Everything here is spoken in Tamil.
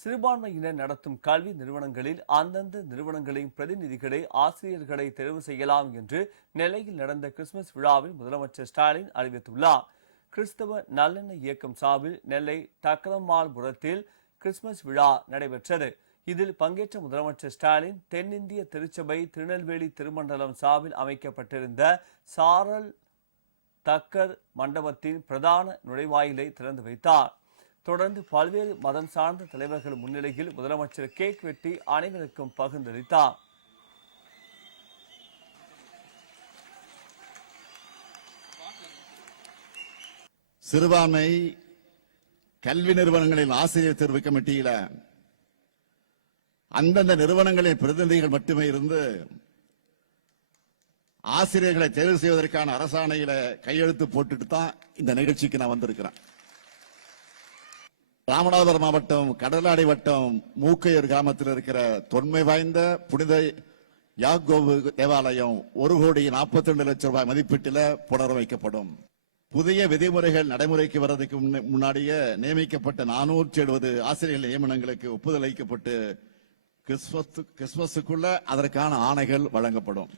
சிறுபான்மையினர் நடத்தும் கல்வி நிறுவனங்களில் அந்தந்த நிறுவனங்களின் பிரதிநிதிகளை ஆசிரியர்களை தெரிவு செய்யலாம் என்று நெல்லையில் நடந்த கிறிஸ்துமஸ் விழாவில் முதலமைச்சர் ஸ்டாலின் அறிவித்துள்ளார். கிறிஸ்தவ நல்லெண்ணெய் இயக்கம் சார்பில் நெல்லை டக்கரம்மாள்புரத்தில் கிறிஸ்துமஸ் விழா நடைபெற்றது. இதில் பங்கேற்ற முதலமைச்சர் ஸ்டாலின் தென்னிந்திய திருச்சபை திருநெல்வேலி திருமண்டலம் சார்பில் அமைக்கப்பட்டிருந்த சாரல் தக்கர் மண்டபத்தின் பிரதான நுழைவாயிலை திறந்து வைத்தார். தொடர்ந்து பல்வேறு மதம் சார்ந்த தலைவர்கள் முன்னிலையில் முதலமைச்சர் கேக் வெட்டி அனைவருக்கும் பகிர்ந்தளித்தார். சிறுபான்மை கல்வி நிறுவனங்களின் ஆசிரியர் தேர்வு கமிட்டியில அந்தந்த நிறுவனங்களின் பிரதிநிதிகள் மட்டுமே இருந்து ஆசிரியர்களை தேர்வு செய்வதற்கான அரசாணையில கையெழுத்து போட்டுட்டு தான் இந்த நிகழ்ச்சிக்கு நான் வந்திருக்கிறேன். ராமநாதபுரம் மாவட்டம் கடலாடி வட்டம் மூக்கையூர் கிராமத்தில் இருக்கிற தொன்மை வாய்ந்த புனித யாக்கோபு தேவாலயம் 1,42,00,000 ரூபாய் மதிப்பீட்டில் புனரமைக்கப்படும். புதிய விதிமுறைகள் நடைமுறைக்கு வர்றதுக்கு முன்னாடியே நியமிக்கப்பட்ட 470 ஆசிரியர் நியமனங்களுக்கு ஒப்புதல் அளிக்கப்பட்டு கிறிஸ்துமஸுக்குள்ள அதற்கான ஆணைகள் வழங்கப்படும்.